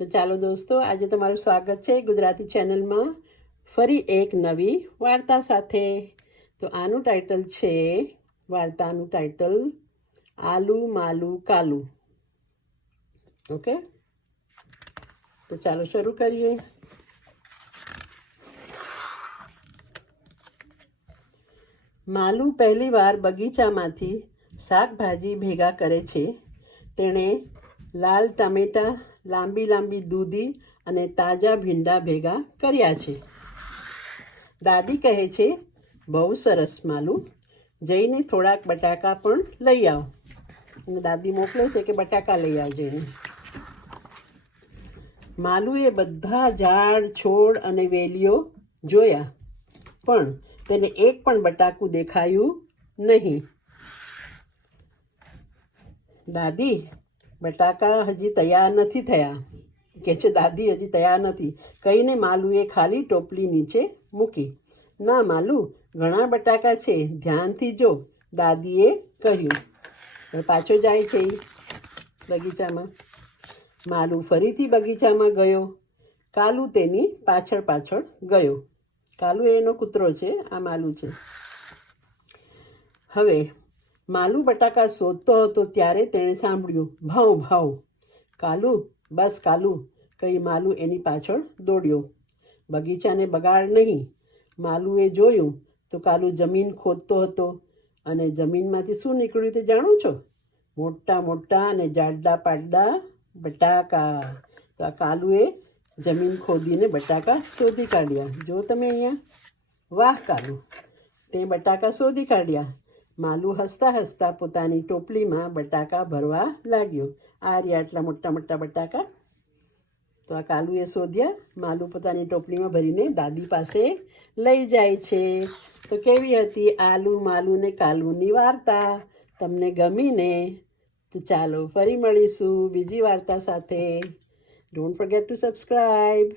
તો ચાલો દોસ્તો, આજે તમારું સ્વાગત છે ગુજરાતી ચેનલમાં. ફરી એક નવી વાર્તા સાથે. તો આનું ટાઇટલ છે, વાર્તાનું ટાઇટલ, આલુ માલુ કાલુ. ઓકે? તો ચાલો શરૂ કરીએ. માલુ પહેલીવાર બગીચામાંથી શાકભાજી ભેગા કરે છે. તેણે લાલ ટામેટાં લાંબી લાંબી દૂધી અને તાજા ભીંડા ભેગા કર્યા છે. દાદી કહે છે, બહુ સરસ માલુ. જઈને થોડાક બટાકા પણ લઈ આવો. અને દાદી મોકલે છે કે બટાકા લઈ આવજે માલુએ બધા ઝાડ, છોડ અને વેલીઓ જોયા, પણ તેને એક પણ બટાકું દેખાયું નહીં. દાદી બટાકા હજી તૈયાર નથી થયા. કે છે, દાદી હજી તૈયાર નથી. કહીને માલુએ ખાલી ટોપલી નીચે મૂકી. ના, માલુ, ઘણા બટાકા છે. ધ્યાનથી જો, દાદીએ કહ્યું. પાછો જાય છે બગીચામાં. માલુ ફરીથી બગીચામાં ગયો. કાલુ તેની પાછળ પાછળ ગયો. કાલુ એનો કૂતરો છે, આ માલુ છે. હવે માલુ બટાકા શોધતો હતો ત્યારે તેણે સાંભળ્યું ભાવ ભાવ કાલુ, બસ કાલુ, કહી માલુ એની પાછળ દોડ્યો. બગીચાને બગાડ નહીં. માલુએ જોયું, તો કાલુ જમીન ખોદતો હતો અને જમીનમાંથી શું નીકળ્યું તે જાણો છો? મોટા મોટા અને જાડા પાડા બટાકા. તો આ કાલુએ જમીન ખોદીને બટાકા શોધી કાઢ્યા. જો તમે અહીંયા, વાહ, કાલુ. તે બટાકા શોધી કાઢ્યા. માલુ હસતા હસતા પોતાની ટોપલીમાં બટાકા ભરવા લાગ્યો. આ રહ્યા આટલા મોટા મોટા બટાકા. તો આ કાલુએ શોધ્યા. માલુ પોતાની ટોપલીમાં ભરીને દાદી પાસે લઈ જાય છે. તો કેવી હતી? આલુ, માલુ ને કાલુની વાર્તા. તમને ગમીને તો ચાલો ફરી મળીશું બીજી વાર્તા સાથે. Don't forget two subscribe